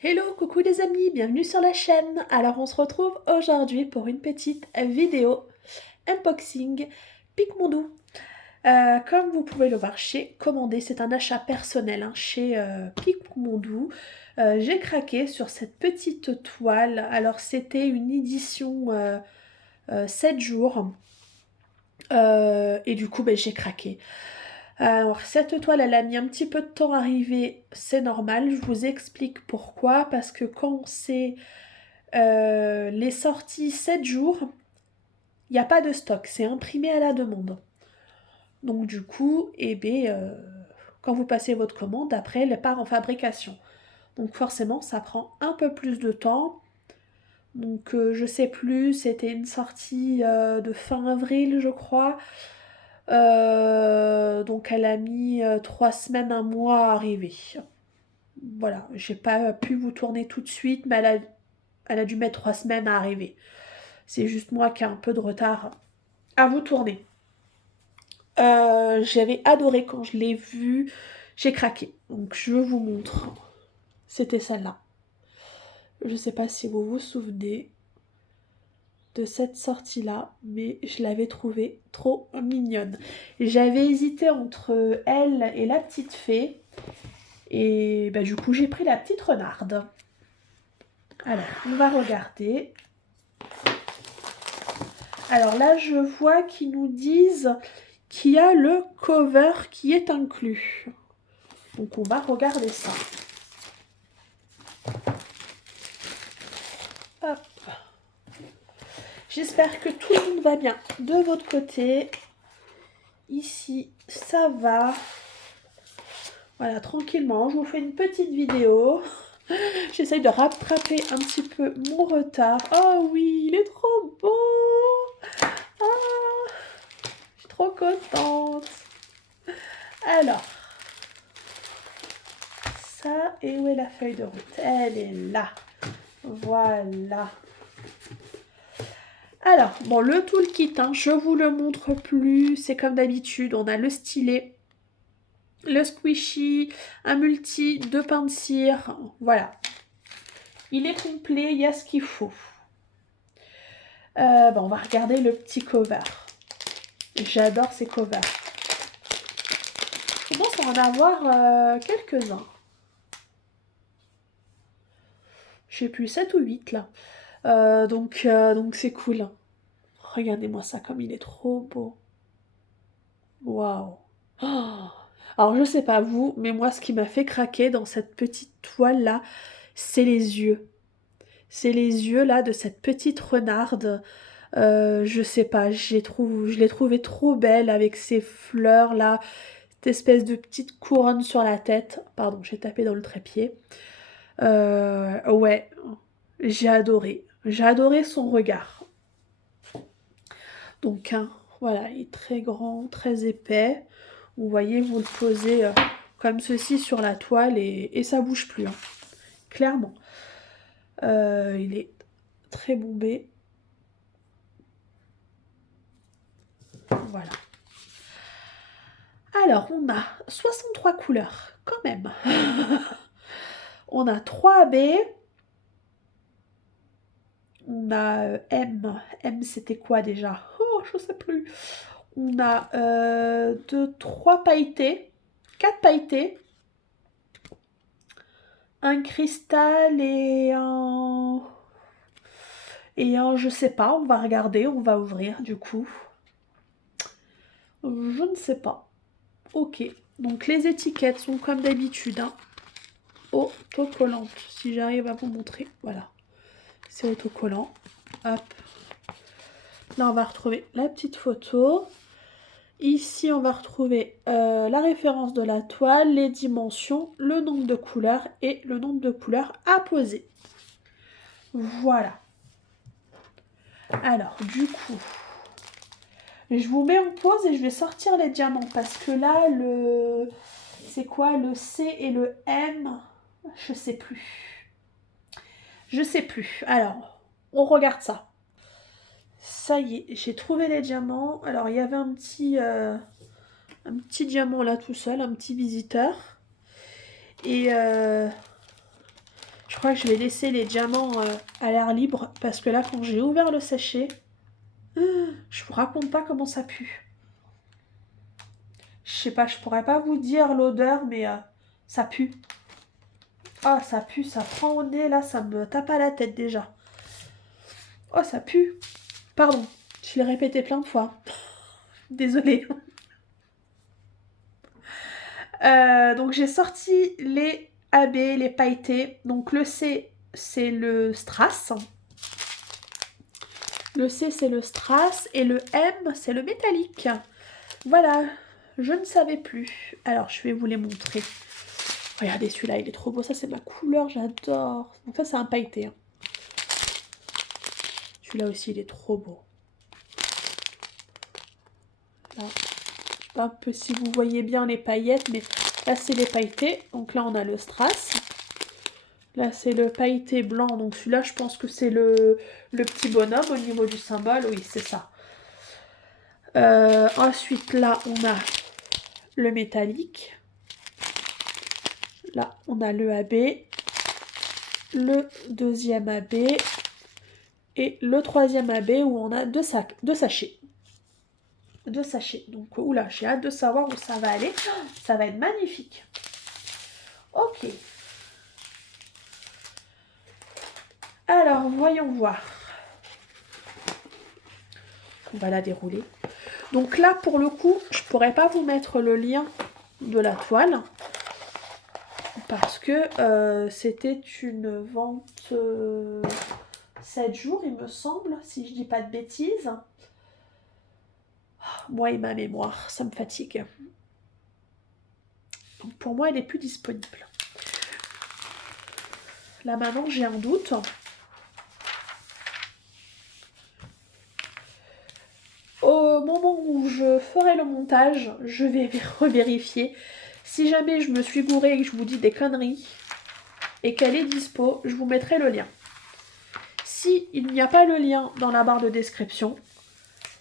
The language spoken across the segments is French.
Hello, coucou les amis, bienvenue sur la chaîne. Alors on se retrouve aujourd'hui pour une petite vidéo unboxing Picmondou. Comme vous pouvez le voir chez Commandé, c'est un achat personnel chez Picmondou. J'ai craqué sur cette petite toile. Alors c'était une édition 7 jours. Et du coup j'ai craqué. Alors cette toile elle a mis un petit peu de temps à arriver, c'est normal, je vous explique pourquoi, parce que quand c'est les sorties 7 jours, il n'y a pas de stock, c'est imprimé à la demande. Donc du coup, quand vous passez votre commande, après elle part en fabrication. Donc forcément ça prend un peu plus de temps. Donc je sais plus, c'était une sortie de fin avril je crois. Donc elle a mis 3 semaines, un mois à arriver. Voilà, j'ai pas pu vous tourner tout de suite, mais elle a dû mettre 3 semaines à arriver. C'est juste moi qui ai un peu de retard à vous tourner. J'avais adoré quand je l'ai vue, j'ai craqué. Donc je vous montre. C'était celle-là. Je sais pas si vous vous souvenez de cette sortie-là, mais je l'avais trouvée trop mignonne. J'avais hésité entre elle et la petite fée. Et bah, du coup, j'ai pris la petite renarde. Alors, on va regarder. Alors là, je vois qu'ils nous disent qu'il y a le cover qui est inclus. Donc, on va regarder ça. Hop. J'espère que tout le monde va bien de votre côté. Ici, ça va. Voilà, tranquillement, je vous fais une petite vidéo. J'essaye de rattraper un petit peu mon retard. Oh oui, il est trop beau. Ah, je suis trop contente. Alors, ça, et où est la feuille de route? Elle est là. Voilà. Alors, bon, le toolkit, je vous le montre plus. C'est comme d'habitude, on a le stylet, le squishy, un multi, 2 pains de cire. Voilà. Il est complet, il y a ce qu'il faut. On va regarder le petit cover. J'adore ces covers. Je pense en avoir quelques-uns. Je sais plus, 7 ou 8 là. Donc c'est cool. Regardez-moi ça comme il est trop beau. Waouh. Oh. Alors je sais pas vous, mais moi ce qui m'a fait craquer dans cette petite toile là, c'est les yeux. C'est les yeux là de cette petite renarde. Je sais pas, je l'ai trouvée trop belle avec ses fleurs là, cette espèce de petite couronne sur la tête. Pardon, j'ai tapé dans le trépied. Ouais, j'ai adoré. J'ai adoré son regard. Donc, voilà, il est très grand, très épais. Vous voyez, vous le posez comme ceci sur la toile et ça bouge plus, clairement. Il est très bombé. Voilà. Alors, on a 63 couleurs, quand même. On a 3 B. On a M. M, c'était quoi déjà? Oh, je sais plus. On a 3 pailletés, 4 pailletés, un cristal et un... je sais pas, on va regarder, on va ouvrir du coup. Je ne sais pas. Ok, donc les étiquettes sont comme d'habitude, autocollantes. Si j'arrive à vous montrer, voilà. C'est autocollant. Hop. Là, on va retrouver la petite photo. Ici, on va retrouver la référence de la toile, les dimensions, le nombre de couleurs et le nombre de couleurs à poser. Voilà. Alors, du coup, je vous mets en pause et je vais sortir les diamants parce que là, c'est quoi le C et le M? Je sais plus. Je sais plus. Alors, on regarde ça. Ça y est, j'ai trouvé les diamants. Alors, il y avait un petit diamant là tout seul, un petit visiteur. Et je crois que je vais laisser les diamants à l'air libre parce que là, quand j'ai ouvert le sachet, je vous raconte pas comment ça pue. Je sais pas, je pourrais pas vous dire l'odeur, mais ça pue. Ah, ça pue, ça prend au nez, là, ça me tape à la tête déjà. Oh, ça pue. Pardon, je l'ai répété plein de fois. Désolée. Donc j'ai sorti les AB, les pailletés. Donc le C, c'est le strass. Le C, c'est le strass. Et le M, c'est le métallique. Voilà, je ne savais plus. Alors, je vais vous les montrer. Regardez, celui-là, il est trop beau. Ça, c'est ma couleur, j'adore. Donc ça, c'est un pailleté. Hein. Celui-là aussi, il est trop beau. Là, je sais pas un peu si vous voyez bien les paillettes, mais là, c'est les pailletés. Donc là, on a le strass. Là, c'est le pailleté blanc. Donc celui-là, je pense que c'est le petit bonhomme au niveau du symbole. Oui, c'est ça. Ensuite, là, on a le métallique. Là, on a le AB, le deuxième AB et le troisième AB où on a deux sachets. Deux sachets. Donc, oula, j'ai hâte de savoir où ça va aller. Ça va être magnifique. Ok. Alors, voyons voir. On va la dérouler. Donc là, pour le coup, je pourrais pas vous mettre le lien de la toile. Parce que c'était une vente 7 jours, il me semble, si je dis pas de bêtises. Moi et ma mémoire, ça me fatigue. Donc pour moi, elle n'est plus disponible. Là maintenant, j'ai un doute. Au moment où je ferai le montage, je vais revérifier. Si jamais je me suis gourée et que je vous dis des conneries et qu'elle est dispo, je vous mettrai le lien. Si il n'y a pas le lien dans la barre de description,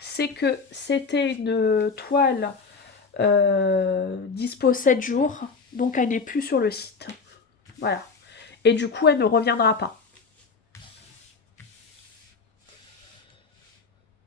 c'est que c'était une toile dispo 7 jours, donc elle n'est plus sur le site. Voilà. Et du coup, elle ne reviendra pas.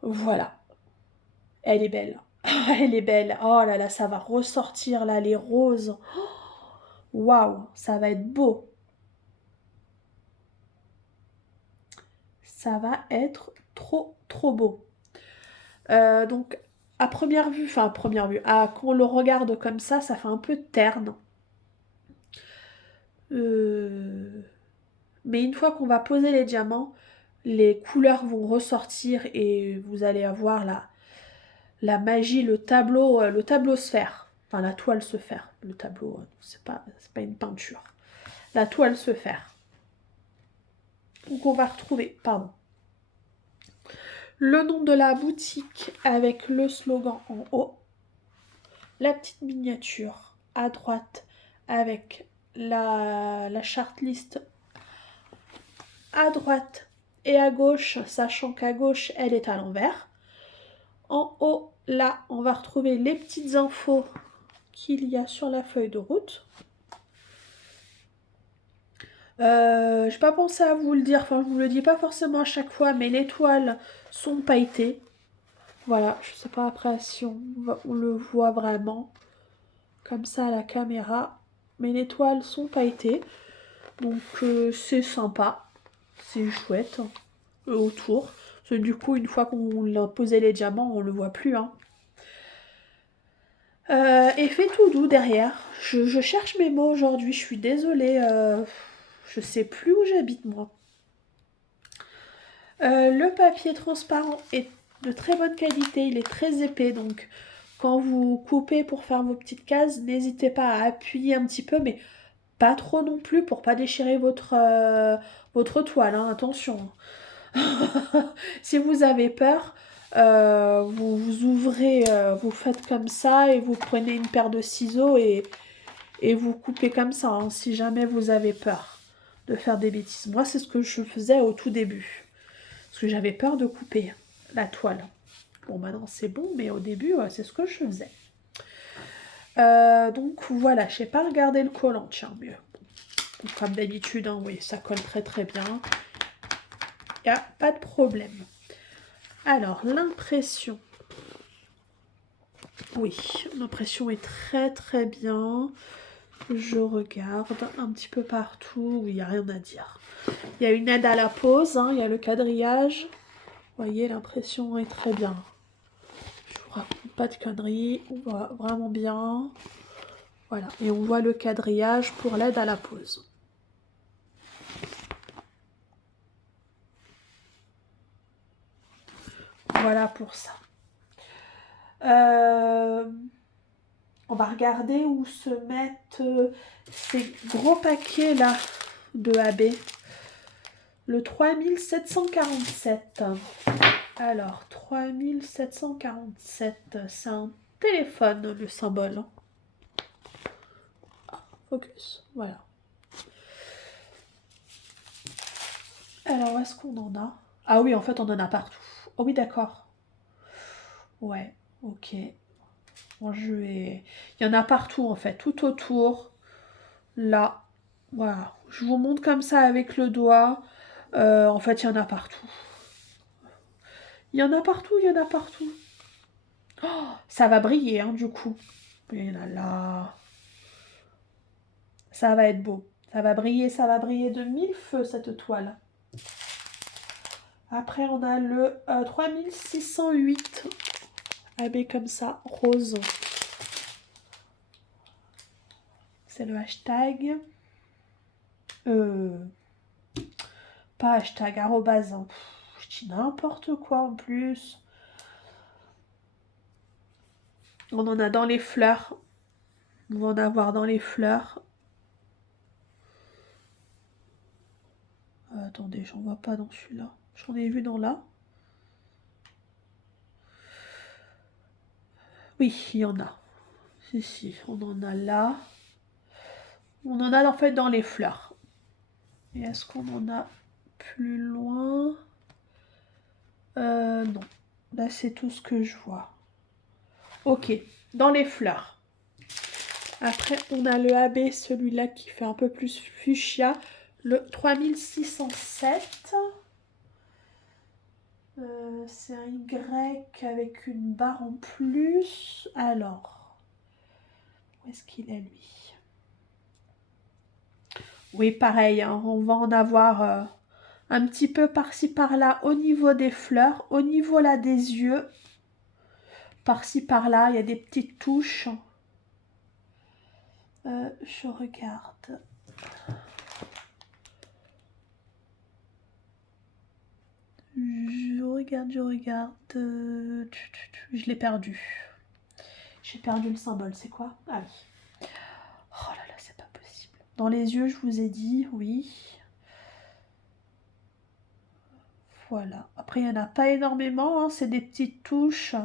Voilà. Elle est belle. Elle est belle. Oh là là, ça va ressortir là, les roses. Waouh, ça va être beau. Ça va être trop, trop beau. Donc, à première vue, quand on le regarde comme ça fait un peu terne. Mais une fois qu'on va poser les diamants, les couleurs vont ressortir et vous allez avoir la magie, le tableau sphère. Enfin, la toile sphère. Le tableau, c'est pas une peinture. La toile sphère. Donc on va retrouver, le nom de la boutique avec le slogan en haut. La petite miniature à droite avec la charte liste à droite et à gauche, sachant qu'à gauche, elle est à l'envers. En haut, là, on va retrouver les petites infos qu'il y a sur la feuille de route. Je n'ai pas pensé à vous le dire, enfin je vous le dis pas forcément à chaque fois, mais les toiles sont pailletées. Voilà, je sais pas après si on le voit vraiment comme ça à la caméra, mais les toiles sont pailletées, donc c'est sympa, c'est chouette autour. Parce que du coup, une fois qu'on a posé les diamants, on le voit plus. Hein. Effet tout doux derrière. Je cherche mes mots aujourd'hui, je suis désolée. Je sais plus où j'habite moi. Le papier transparent est de très bonne qualité, il est très épais, donc quand vous coupez pour faire vos petites cases, n'hésitez pas à appuyer un petit peu, mais pas trop non plus pour pas déchirer votre toile, hein, attention. Si vous avez peur, vous ouvrez, vous faites comme ça et vous prenez une paire de ciseaux et vous coupez comme ça, hein, si jamais vous avez peur de faire des bêtises. Moi, c'est ce que je faisais au tout début. Parce que j'avais peur de couper la toile. Bon, maintenant c'est bon, mais au début, c'est ce que je faisais. Donc voilà, je n'ai pas regardé le collant, tiens, mieux. Comme d'habitude, hein, oui, ça colle très très bien. Il n'y a pas de problème. Alors, l'impression. Oui, l'impression est très très bien. Je regarde un petit peu partout. Oui, il n'y a rien à dire. Il y a une aide à la pose, hein, il y a le quadrillage. Vous voyez, l'impression est très bien. Je vous raconte pas de conneries. On voit vraiment bien. Voilà, et on voit le quadrillage pour l'aide à la pose. Voilà pour ça. On va regarder où se mettent ces gros paquets là de AB. Le 3747. Alors, 3747, c'est un téléphone, le symbole. Ah, focus, voilà. Alors, où est-ce qu'on en a? Ah oui, en fait, on en a partout. Oh oui, d'accord. Ouais, ok. Bon, il y en a partout, en fait, tout autour. Là, voilà. Je vous montre comme ça avec le doigt. En fait, il y en a partout. Il y en a partout, il y en a partout. Oh, ça va briller, hein, du coup. Il y en a là. Ça va être beau. Ça va briller de mille feux, cette toile. Après, on a le 3608. AB comme ça, rose. C'est le hashtag. Pas hashtag, arrobase. Hein. Je dis n'importe quoi en plus. On en a dans les fleurs. On va en avoir dans les fleurs. Attendez, j'en vois pas dans celui-là. J'en ai vu dans là. Oui, il y en a. Si, on en a là. On en a en fait dans les fleurs. Et est-ce qu'on en a plus loin? Non. Là, c'est tout ce que je vois. Ok, dans les fleurs. Après, on a le AB, celui-là qui fait un peu plus fuchsia. Le 3607. C'est un Y avec une barre en plus. Alors, où est-ce qu'il est lui? Oui, pareil, hein, on va en avoir un petit peu par-ci par-là au niveau des fleurs, au niveau là des yeux. Par-ci par-là, il y a des petites touches. Je regarde. Je regarde. Je l'ai perdu. J'ai perdu le symbole, c'est quoi? Ah oui. Oh là là, c'est pas possible. Dans les yeux, je vous ai dit, oui. Voilà. Après, il n'y en a pas énormément, hein, c'est des petites touches.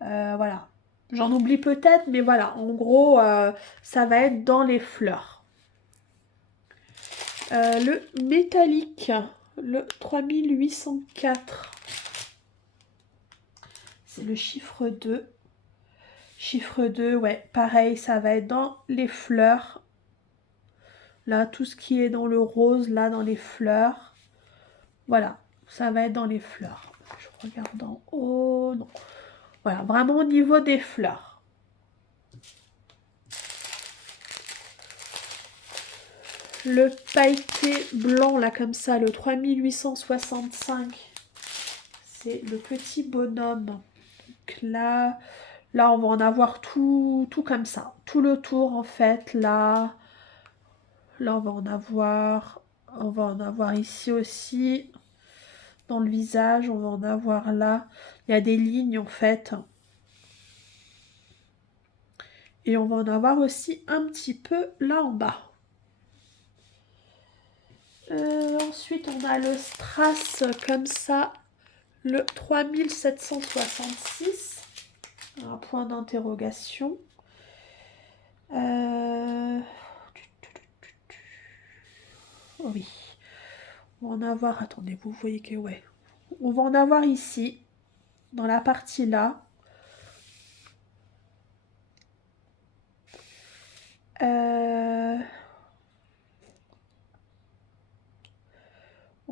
Voilà. J'en oublie peut-être, mais voilà. En gros, ça va être dans les fleurs. Le métallique, le 3804. C'est le chiffre 2. Chiffre 2, ouais, pareil, ça va être dans les fleurs. Là, tout ce qui est dans le rose, là, dans les fleurs. Voilà, ça va être dans les fleurs. Je regarde en haut, non. Voilà, vraiment au niveau des fleurs. Le pailleté blanc, là, comme ça, le 3865. C'est le petit bonhomme. Donc là, on va en avoir tout comme ça. Tout le tour, en fait, là. Là, on va en avoir. On va en avoir ici aussi. Dans le visage, on va en avoir là. Il y a des lignes, en fait. Et on va en avoir aussi un petit peu là en bas. Ensuite, on a le strass comme ça, le 3766. Un point d'interrogation. Oui. On va en avoir, attendez, vous voyez que ouais. On va en avoir ici, dans la partie là.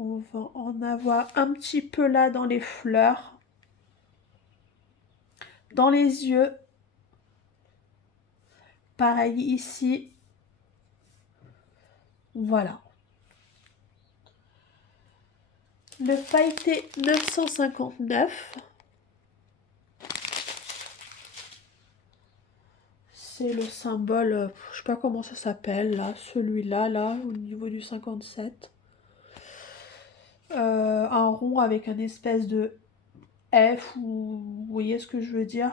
On va en avoir un petit peu là dans les fleurs, dans les yeux. Pareil ici. Voilà. Le pailleté 959. C'est le symbole, je sais pas comment ça s'appelle là, celui-là, là, au niveau du 57. Un rond avec un espèce de F, ou vous voyez ce que je veux dire.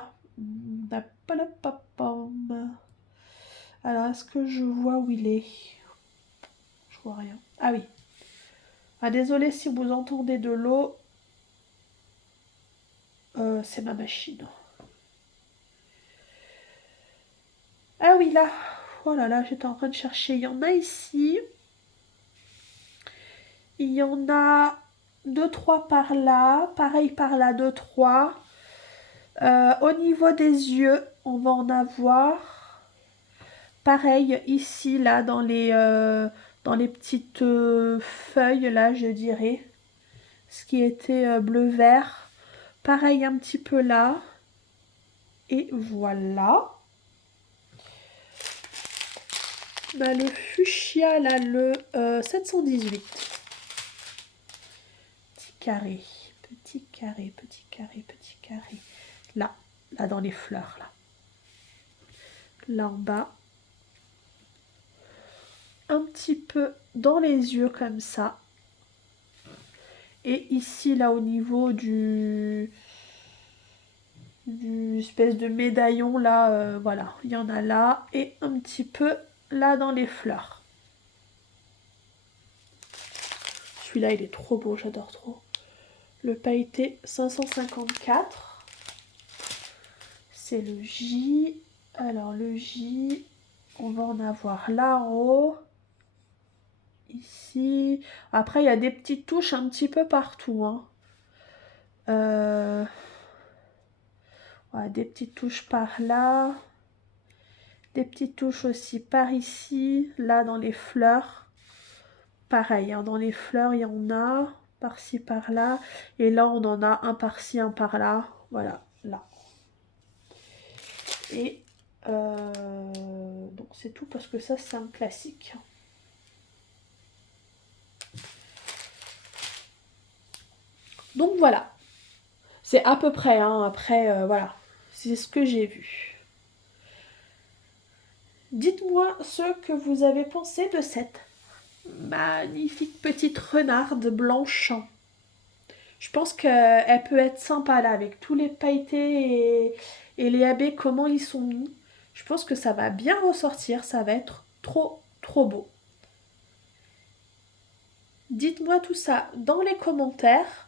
Alors, est-ce que je vois où il est? Je vois rien. Ah oui. Ah, désolé si vous entendez de l'eau. C'est ma machine. Ah oui, là. Oh là là, j'étais en train de chercher. Il y en a ici. Il y en a 2-3 par là. Pareil par là, 2-3. Au niveau des yeux, on va en avoir. Pareil ici, là, dans les petites feuilles, là, je dirais. Ce qui était bleu-vert. Pareil un petit peu là. Et voilà. On a le fuchsia, là, le 718. Petit carré, petit carré, petit carré, petit carré. Là, là dans les fleurs, là. Là en bas. Un petit peu dans les yeux comme ça. Et ici, là, au niveau du espèce de médaillon, là, voilà. Il y en a là. Et un petit peu là dans les fleurs. Celui-là, il est trop beau, j'adore trop. Le pailleté 554. C'est le J. Alors, le J, on va en avoir là en haut. Ici. Après, il y a des petites touches un petit peu partout. Hein. Voilà, des petites touches par là. Des petites touches aussi par ici. Là, dans les fleurs. Pareil, hein, dans les fleurs, il y en a. Par-ci, par-là. Et là, on en a un par-ci, un par-là. Voilà, là. Et donc, c'est tout parce que ça, c'est un classique. Donc voilà, c'est à peu près, hein. Après, voilà, c'est ce que j'ai vu. Dites-moi ce que vous avez pensé de cette magnifique petite renarde blanche. Je pense qu'elle peut être sympa là, avec tous les pailletés et les habits, comment ils sont mis. Je pense que ça va bien ressortir, ça va être trop, trop beau. Dites-moi tout ça dans les commentaires.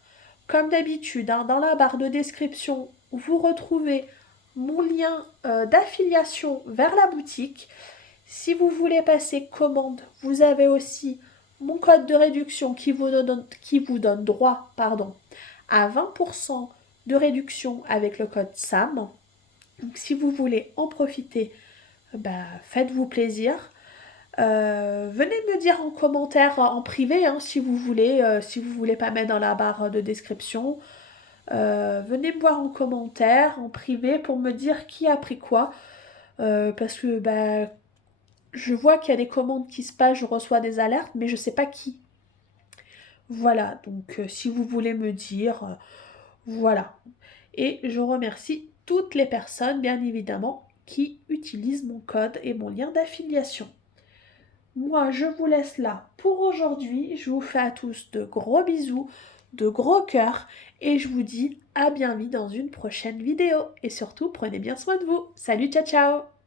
Comme d'habitude, hein, dans la barre de description, vous retrouvez mon lien d'affiliation vers la boutique. Si vous voulez passer commande, vous avez aussi mon code de réduction qui vous donne droit à 20% de réduction avec le code SAM. Donc si vous voulez en profiter, faites-vous plaisir. Venez me dire en commentaire en privé hein, si vous voulez pas mettre dans la barre de description. Venez me voir en commentaire, en privé, pour me dire qui a pris quoi. Parce que je vois qu'il y a des commandes qui se passent, je reçois des alertes, mais je sais pas qui. Voilà, donc si vous voulez me dire, voilà. Et je remercie toutes les personnes, bien évidemment, qui utilisent mon code et mon lien d'affiliation. Moi, je vous laisse là pour aujourd'hui. Je vous fais à tous de gros bisous, de gros cœurs et je vous dis à bien vite dans une prochaine vidéo. Et surtout, prenez bien soin de vous. Salut, ciao, ciao!